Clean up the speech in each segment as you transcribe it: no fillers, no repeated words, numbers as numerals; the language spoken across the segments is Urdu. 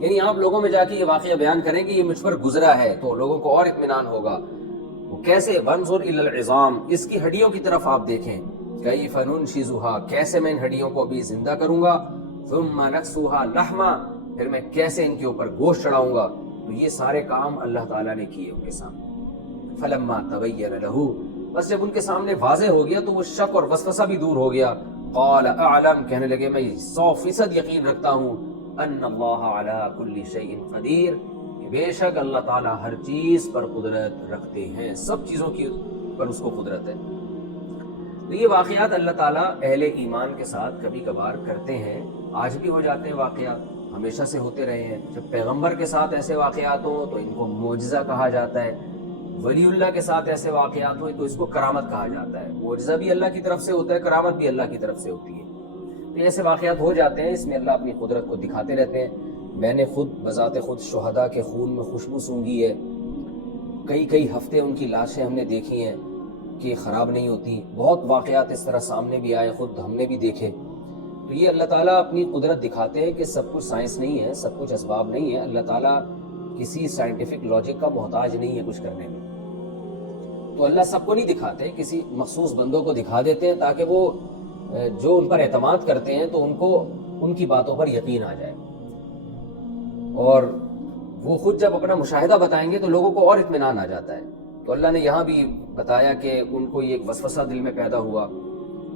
یعنی آپ لوگوں میں جا کے یہ واقعہ بیان کریں کہ یہ مجھ پر گزرا ہے تو لوگوں کو اور اطمینان ہوگا. کیسے وانظر الی العظام، اس کی ہڈیوں کی طرف آپ دیکھیں. کیف ننشزها، کیسے میں ان ہڈیوں کو بھی زندہ کروں گا. ثم نکسوها لحما، پھر میں کیسے ان کے اوپر گوشت چڑھاؤں گا. تو یہ سارے کام اللہ تعالیٰ نے کیے ان کے سامنے. فلما تبین له، بس جب ان کے سامنے واضح ہو گیا تو وہ شک اور وسوسہ بھی دور ہو گیا. قال اعلم، کہنے لگے میں 100% یقین رکھتا ہوں ان اللہ علی کل شیء قدیر، بے شک اللہ تعالیٰ ہر چیز پر قدرت رکھتے ہیں، سب چیزوں کی پر اس کو قدرت ہے. تو یہ واقعات اللہ تعالیٰ اہل ایمان کے ساتھ کبھی کبھار کرتے ہیں، آج بھی ہو جاتے ہیں واقعات، ہمیشہ سے ہوتے رہے ہیں. جب پیغمبر کے ساتھ ایسے واقعات ہوں تو ان کو معجزہ کہا جاتا ہے، ولی اللہ کے ساتھ ایسے واقعات ہوئے تو اس کو کرامت کہا جاتا ہے. معجزہ بھی اللہ کی طرف سے ہوتا ہے، کرامت بھی اللہ کی طرف سے ہوتی ہے. تو ایسے واقعات ہو جاتے ہیں، اس میں اللہ اپنی قدرت کو دکھاتے رہتے ہیں. میں نے خود بذات خود شہداء کے خون میں خوشبو سونگھی ہے. کئی ہفتے ان کی لاشیں ہم نے دیکھی ہیں کہ خراب نہیں ہوتی. بہت واقعات اس طرح سامنے بھی آئے، خود ہم نے بھی دیکھے. تو یہ اللہ تعالیٰ اپنی قدرت دکھاتے ہیں کہ سب کچھ سائنس نہیں ہے، سب کچھ اسباب نہیں ہے. اللہ تعالیٰ کسی سائنٹیفک لاجک کا محتاج نہیں ہے کچھ کرنے میں. تو اللہ سب کو نہیں دکھاتے، کسی مخصوص بندوں کو دکھا دیتے ہیں تاکہ وہ جو ان پر اعتماد کرتے ہیں تو ان کو ان کی باتوں پر یقین آ جائے. اور وہ خود جب اپنا مشاہدہ بتائیں گے تو لوگوں کو اور اطمینان آ جاتا ہے. تو اللہ نے یہاں بھی بتایا کہ ان کو یہ ایک وسوسہ دل میں پیدا ہوا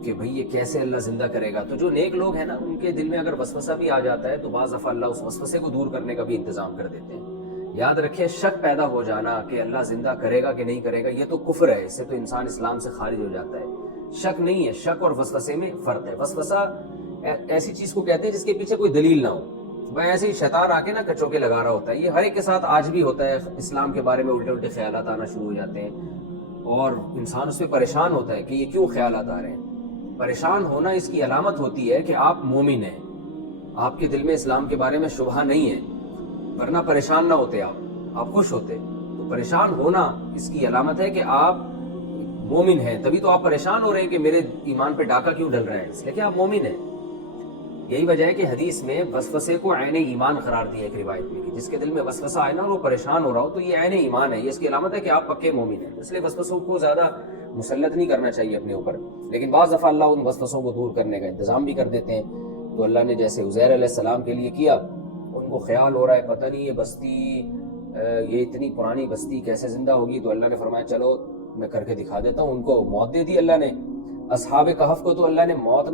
کہ بھئی یہ کیسے اللہ زندہ کرے گا. تو جو نیک لوگ ہیں نا، ان کے دل میں اگر وسوسہ بھی آ جاتا ہے تو بعض دفعہ اللہ اس وسوسے کو دور کرنے کا بھی انتظام کر دیتے ہیں. یاد رکھیں، شک پیدا ہو جانا کہ اللہ زندہ کرے گا کہ نہیں کرے گا، یہ تو کفر ہے، اس سے تو انسان اسلام سے خارج ہو جاتا ہے. شک نہیں ہے، شک اور وسوسے میں فرق ہے. وسوسہ ایسی چیز کو کہتے ہیں جس کے پیچھے کوئی دلیل نہ ہو. بھائی ایسے ہی شیطان آ کے نا کچوکے لگا رہا ہوتا ہے. یہ ہر ایک کے ساتھ آج بھی ہوتا ہے. اسلام کے بارے میں الٹے خیالات آنا شروع ہو جاتے ہیں اور انسان اس پہ پریشان ہوتا ہے کہ یہ کیوں خیالات آ رہے ہیں. پریشان ہونا اس کی علامت ہوتی ہے کہ آپ مومن ہیں، آپ کے دل میں اسلام کے بارے میں شبہ نہیں ہے، ورنہ پریشان نہ ہوتے، آپ خوش ہوتے. تو پریشان ہونا اس کی علامت ہے کہ آپ مومن ہیں. تبھی تو آپ پریشان ہو رہے ہیں کہ میرے ایمان پہ ڈاکہ کیوں ڈل رہا ہے، اس لیے کہ آپ مومن ہیں. یہی وجہ ہے کہ حدیث میں وسوسے کو عین ایمان قرار دیا ایک روایت میں، کہ جس کے دل میں وسوسہ آئے نا اور وہ پریشان ہو رہا ہو تو یہ عین ایمان ہے، یہ اس کی علامت ہے کہ آپ پکے مومن ہیں. اس لیے وسوسوں کو زیادہ مسلط نہیں کرنا چاہیے اپنے اوپر. لیکن بعض دفعہ اللہ ان وسوسوں کو دور کرنے کا انتظام بھی کر دیتے ہیں. تو اللہ نے جیسے عزیر علیہ السلام کے لیے کیا، ان کو خیال ہو رہا ہے پتہ نہیں یہ بستی، یہ اتنی پرانی بستی کیسے زندہ ہوگی. تو اللہ نے فرمایا چلو میں کر کے دکھا دیتا ہوں. ان کو موت دے دی اللہ نے. اصحاب کہف کو تو اللہ نے موت نہیں